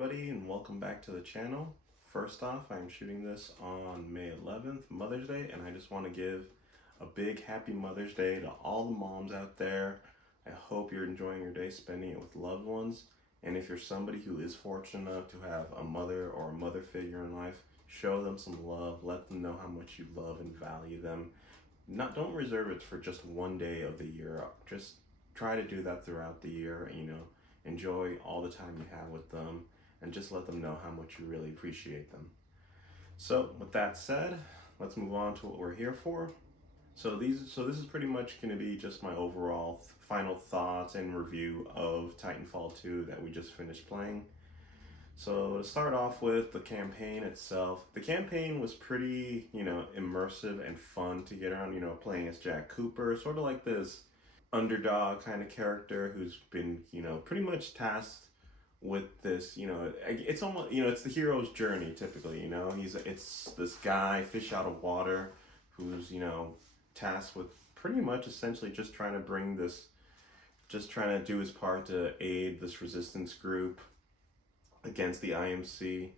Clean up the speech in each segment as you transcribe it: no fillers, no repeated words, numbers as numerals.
everybody, and welcome back to the channel. First off, I'm shooting this on May 11th, Mother's Day, and I just want to give a big happy Mother's Day to all the moms out there. I hope you're enjoying your day, spending it with loved ones, and if you're somebody who is fortunate enough to have a mother or a mother figure in life, show them some love, let them know how much you love and value them. Don't reserve it for just one day of the year. Just try to do that throughout the year, enjoy all the time you have with them, and just let them know how much you really appreciate them. So with that said, let's move on to what we're here for. So this is pretty much going to be just my overall final thoughts and review of Titanfall 2 that we just finished playing. So to start off with the campaign itself, the campaign was pretty, immersive and fun to get around, playing as Jack Cooper, sort of like this underdog kind of character who's been, pretty much tasked with this, it's almost, it's the hero's journey typically, it's this guy, fish out of water, who's, tasked with pretty much essentially just trying to do his part to aid this resistance group against the IMC.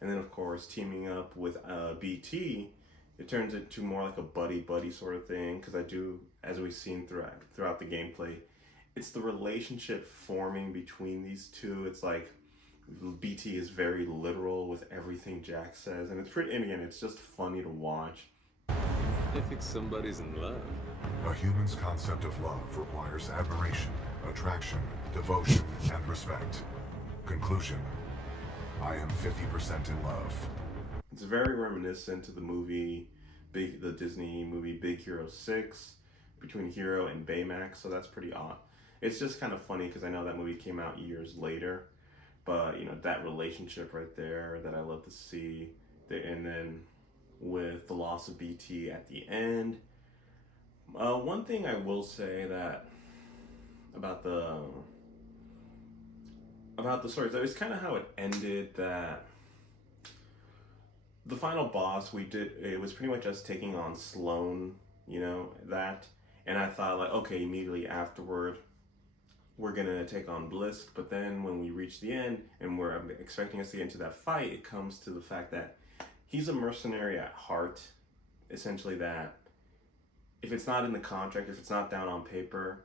And then of course teaming up with BT, it turns into more like a buddy sort of thing, because as we've seen throughout the gameplay, it's the relationship forming between these two. It's like BT is very literal with everything Jack says, and it's just funny to watch. I think somebody's in love. A human's concept of love requires admiration, attraction, devotion, and respect. Conclusion: I am 50% in love. It's very reminiscent to the Disney movie Big Hero 6, between Hero and Baymax, so that's pretty odd. It's just kind of funny because I know that movie came out years later, but that relationship right there that I love to see. And then with the loss of BT at the end, one thing I will say that about the story, that was kind of how it ended, that the final boss it was pretty much us taking on Sloan, and I thought like, okay, immediately afterward we're gonna take on Blisk, but then when we reach the end and we're expecting us to get into that fight, it comes to the fact that he's a mercenary at heart, essentially, that if it's not in the contract, if it's not down on paper,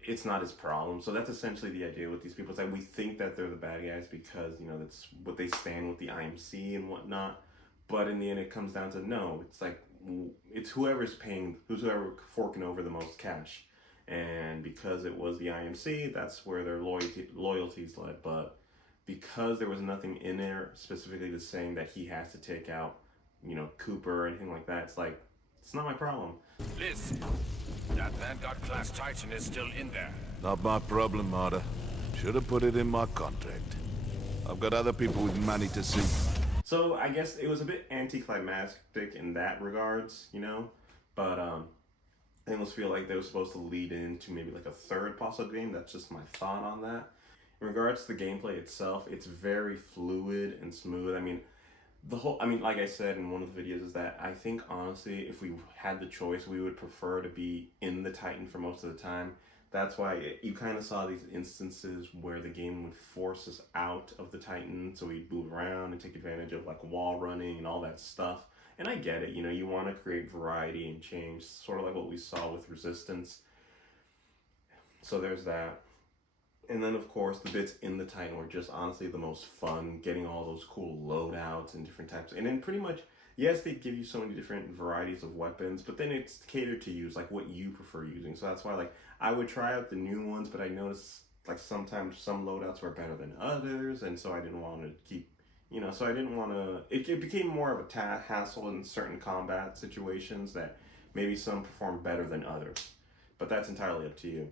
it's not his problem. So that's essentially the idea with these people. It's like we think that they're the bad guys because, that's what they stand with the IMC and whatnot. But in the end, it comes down to no. It's whoever forking over the most cash. And because it was the IMC, that's where their loyalties led. But because there was nothing in there specifically to saying that he has to take out, Cooper or anything like that, it's like, it's not my problem. Listen, that Vanguard class Titan is still in there. Not my problem, Marta. Should have put it in my contract. I've got other people with money to see. So I guess it was a bit anticlimactic in that regards, but I almost feel like they were supposed to lead into maybe like a third possible game. That's just my thought on that. In regards to the gameplay itself, it's very fluid and smooth. Like I said in one of the videos, is that I think honestly, if we had the choice, we would prefer to be in the Titan for most of the time. That's why you kind of saw these instances where the game would force us out of the Titan, so we'd move around and take advantage of like wall running and all that stuff. And I get it, you want to create variety and change, sort of like what we saw with Resistance. So there's that. And then of course the bits in the Titan were just honestly the most fun, getting all those cool loadouts and different types. And then pretty much, yes, they give you so many different varieties of weapons, but then it's catered to use like what you prefer using. So that's why like I would try out the new ones, but I noticed like sometimes some loadouts were better than others, and so I didn't want to keep, it became more of a hassle in certain combat situations that maybe some perform better than others, but that's entirely up to you.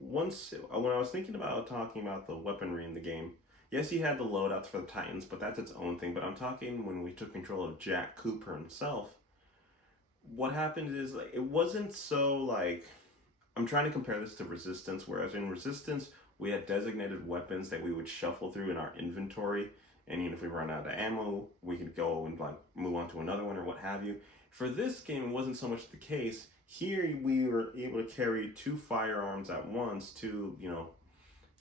When I was thinking about talking about the weaponry in the game, yes, you had the loadouts for the Titans, but that's its own thing. But I'm talking when we took control of Jack Cooper himself, what happened is like, it wasn't so like, I'm trying to compare this to Resistance, whereas in Resistance, we had designated weapons that we would shuffle through in our inventory. And if we run out of ammo, we could go and like move on to another one or what have you. For this game, it wasn't so much the case. Here we were able to carry two firearms at once to,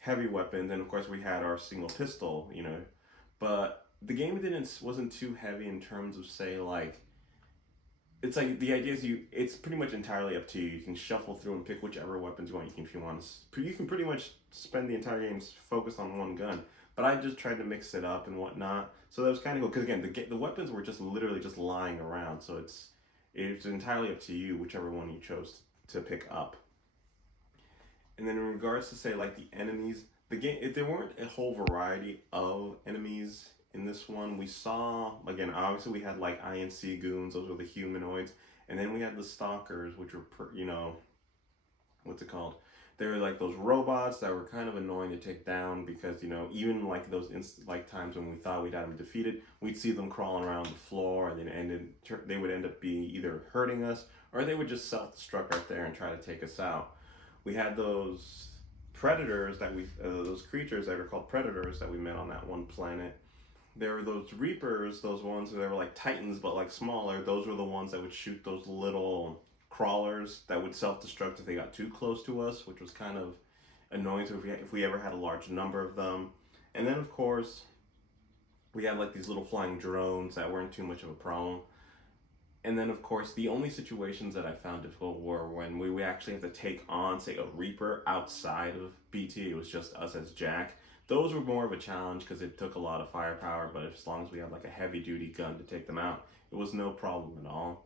heavy weapons, and of course we had our single pistol, you know. But the game wasn't too heavy in terms of, say, like, it's like the idea is it's pretty much entirely up to you. You can shuffle through and pick whichever weapons you want. If you want to, you can pretty much spend the entire game focused on one gun. But I just tried to mix it up and whatnot. So that was kind of cool, because again, the weapons were just literally just lying around. So it's entirely up to you, whichever one you chose to pick up. And then in regards to, say, like, the enemies, the game, if there weren't a whole variety of enemies in this one. We saw, again, obviously we had like INC goons, those were the humanoids, and then we had the stalkers, which were, you know, what's it called? They were like those robots that were kind of annoying to take down, because, you know, even like those times when we thought we'd had them defeated, we'd see them crawling around the floor, and then they would end up being either hurting us, or they would just self-destruct right there and try to take us out. We had those predators those creatures that are called predators that we met on that one planet. There were those Reapers, those ones that were like Titans but like smaller. Those were the ones that would shoot those little crawlers that would self-destruct if they got too close to us, which was kind of annoying if we ever had a large number of them. And then of course we had like these little flying drones that weren't too much of a problem. And then of course the only situations that I found difficult were when we actually had to take on, say, a Reaper outside of BT. It was just us as Jack. Those were more of a challenge because it took a lot of firepower, but as long as we had like a heavy duty gun to take them out, it was no problem at all.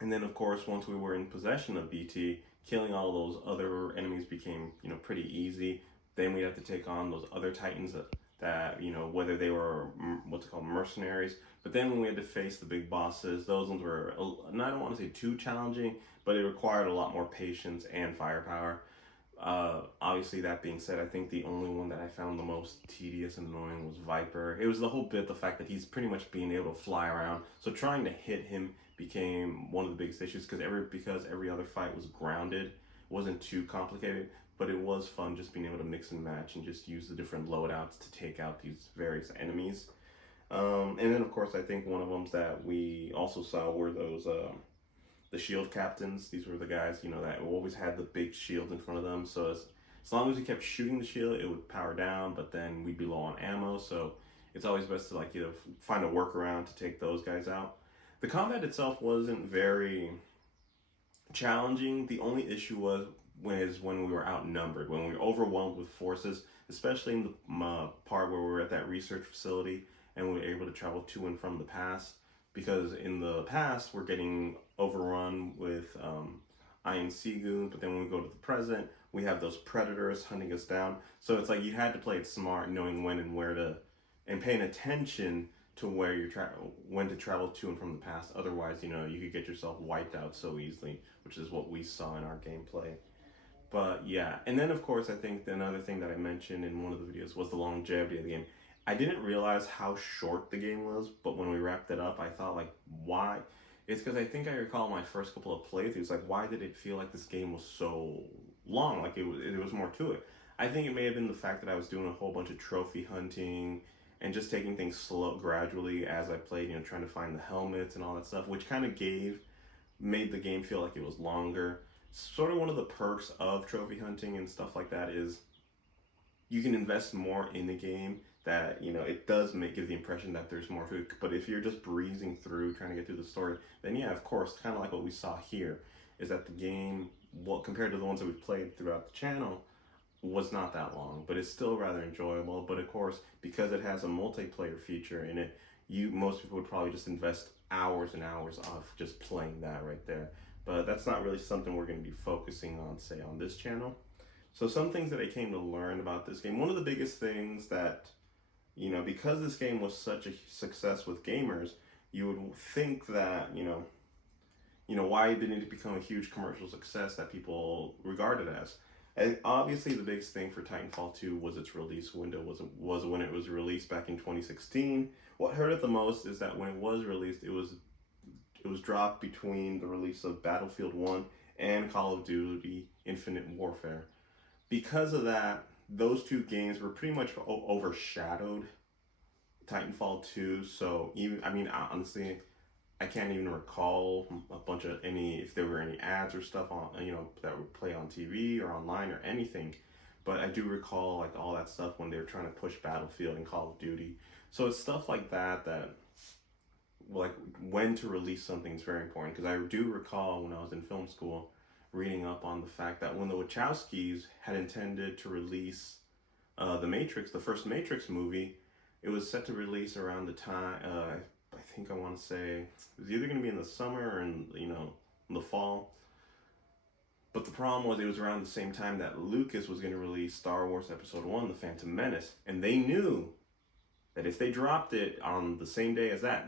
And then of course, once we were in possession of BT, killing all those other enemies became, you know, pretty easy. Then we had to take on those other Titans that, you know, whether they were what's called mercenaries. But then when we had to face the big bosses, those ones were, and I don't want to say too challenging, but it required a lot more patience and firepower. Obviously, that being said, I think the only one that I found the most tedious and annoying was Viper. It was the whole bit, the fact that he's pretty much being able to fly around. So trying to hit him became one of the biggest issues, because every other fight was grounded. It wasn't too complicated, but it was fun just being able to mix and match and just use the different loadouts to take out these various enemies. And then of course, I think one of them that we also saw were those the shield captains. These were the guys, you know, that always had the big shield in front of them. So as long as we kept shooting the shield, it would power down, but then we'd be low on ammo. So it's always best to like either find a workaround to take those guys out. The combat itself wasn't very challenging. The only issue was when we were outnumbered, when we were overwhelmed with forces, especially in the part where we were at that research facility and we were able to travel to and from the past. Because in the past, we're getting overrun with INC goons, but then when we go to the present, we have those predators hunting us down. So it's like you had to play it smart, knowing when and where to, and paying attention to where when to travel to and from the past. Otherwise, you know, you could get yourself wiped out so easily, which is what we saw in our gameplay. But yeah, and then of course, I think another thing that I mentioned in one of the videos was the longevity of the game. I didn't realize how short the game was, but when we wrapped it up, I thought, like, why? It's because I think I recall my first couple of playthroughs, like, why did it feel like this game was so long? Like, it was more to it. I think it may have been the fact that I was doing a whole bunch of trophy hunting and just taking things slow, gradually as I played, you know, trying to find the helmets and all that stuff, which kind of made the game feel like it was longer. Sort of one of the perks of trophy hunting and stuff like that is you can invest more in the game. That, you know, it does give the impression that there's more to it. But if you're just breezing through, trying to get through the story, then yeah, of course, kind of like what we saw here, is that the game, compared to the ones that we've played throughout the channel, was not that long. But it's still rather enjoyable. But of course, because it has a multiplayer feature in it, most people would probably just invest hours and hours of just playing that right there. But that's not really something we're going to be focusing on, say, on this channel. So some things that I came to learn about this game. One of the biggest things that, you know, because this game was such a success with gamers, you would think that, you know, why didn't it become a huge commercial success that people regard it as? And obviously, the biggest thing for TitanFall 2 was its release window, was when it was released back in 2016. What hurt it the most is that when it was released, it was dropped between the release of Battlefield 1 and Call of Duty Infinite Warfare. Because of that, those two games were pretty much overshadowed Titanfall 2. So honestly, I can't even recall if there were any ads or stuff on, you know, that would play on TV or online or anything. but I do recall like all that stuff when they were trying to push Battlefield and Call of Duty. So it's stuff like that like when to release something is very important, because I do recall when I was in film school reading up on the fact that when the Wachowskis had intended to release the Matrix, the first Matrix movie, it was set to release around the time, I think I want to say, it was either going to be in the summer or in the fall. But the problem was it was around the same time that Lucas was going to release Star Wars Episode 1, The Phantom Menace. And they knew that if they dropped it on the same day as that,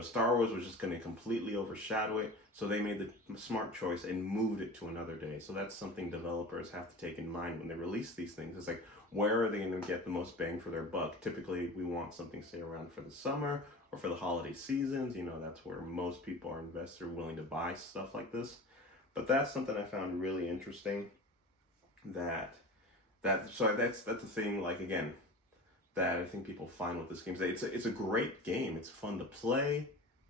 Star Wars was just going to completely overshadow it. So they made the smart choice and moved it to another day. So that's something developers have to take in mind when they release these things. It's like, where are they going to get the most bang for their buck? Typically, we want something, say, around for the summer or for the holiday seasons. That's where most people are invested or willing to buy stuff like this. But that's something I found really interesting. So that's the thing. Like, again, that I think people find with this game. It's a great game. It's fun to play,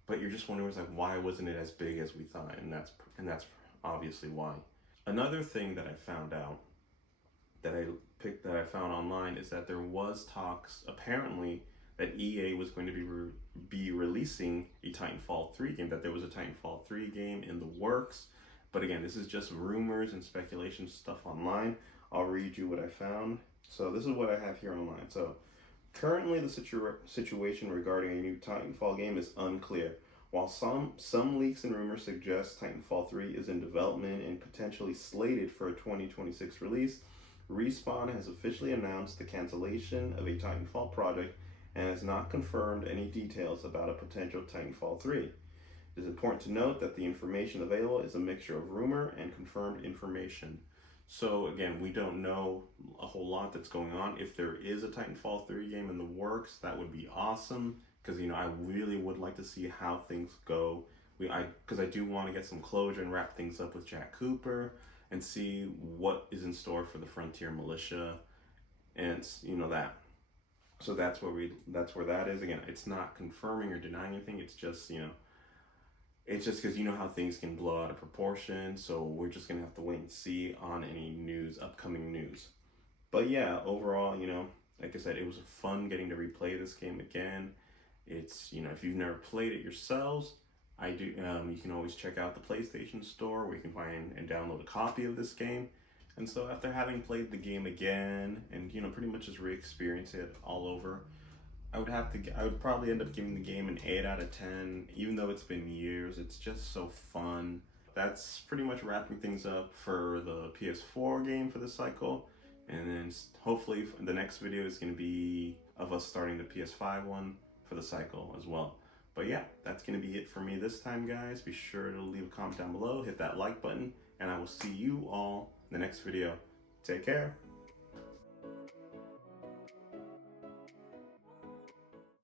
but you're just wondering, like, why wasn't it as big as we thought? And that's obviously why. Another thing that I found out that I found online is that there was talks apparently that EA was going to be releasing a Titanfall 3 game. That there was a Titanfall 3 game in the works. But again, this is just rumors and speculation stuff online. I'll read you what I found. So this is what I have here online. So currently the situation regarding a new Titanfall game is unclear. While some leaks and rumors suggest Titanfall 3 is in development and potentially slated for a 2026 release, Respawn has officially announced the cancellation of a Titanfall project and has not confirmed any details about a potential Titanfall 3. It is important to note that the information available is a mixture of rumor and confirmed information. So again, we don't know a whole lot that's going on. If there is a Titanfall 3 game in the works, that would be awesome, because I really would like to see how things go. Because I do want to get some closure and wrap things up with Jack Cooper and see what is in store for the Frontier Militia, and that. So that's where that is. Again, it's not confirming or denying anything. It's just it's just because how things can blow out of proportion. So we're just gonna have to wait and see on any upcoming news. But yeah, overall, like I said, it was fun getting to replay this game again. It's if you've never played it yourselves, you can always check out the PlayStation Store where you can find and download a copy of this game. And so after having played the game again and pretty much just re-experience it all over, I would probably end up giving the game an 8 out of 10, even though it's been years. It's just so fun. That's pretty much wrapping things up for the PS4 game for this cycle. And then hopefully the next video is going to be of us starting the PS5 one for the cycle as well. But yeah, that's going to be it for me this time, guys. Be sure to leave a comment down below, hit that like button, and I will see you all in the next video. Take care.